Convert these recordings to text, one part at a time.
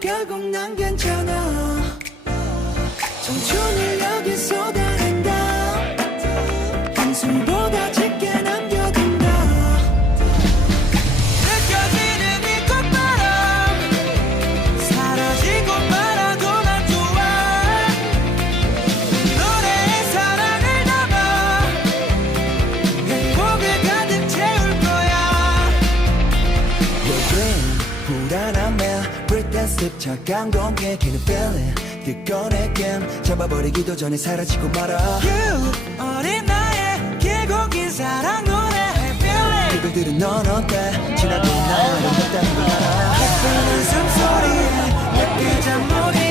결국 난 괜찮아. 청춘을 여기 쏟아 집착한 공개 기는 feeling. 뜨거운 느낌 잡아버리기도 전에 사라지고 말아. You 어린 나의 계곡인 사랑 노래. Feeling. 그들은 넌 어때? 지나도 나 아름답다는 걸 알아. 예쁜 웃음소리에 느끼자 모든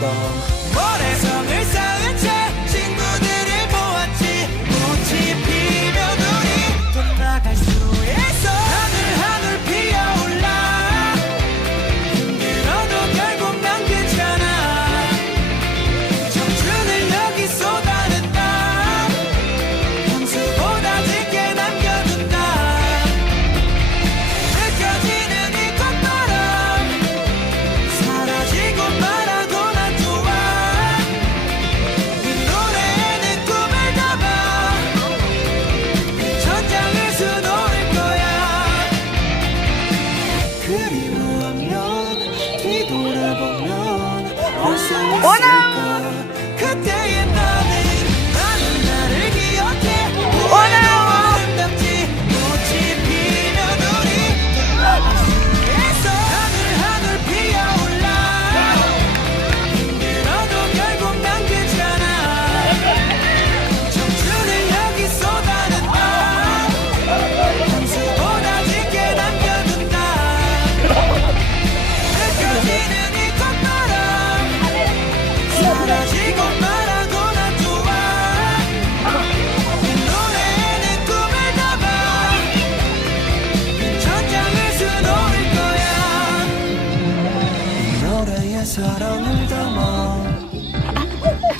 감. Una.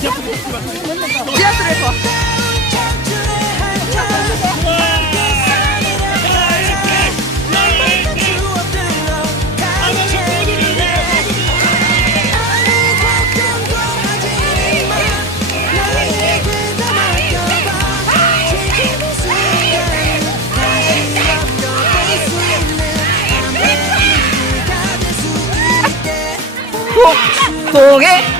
좋아. 동해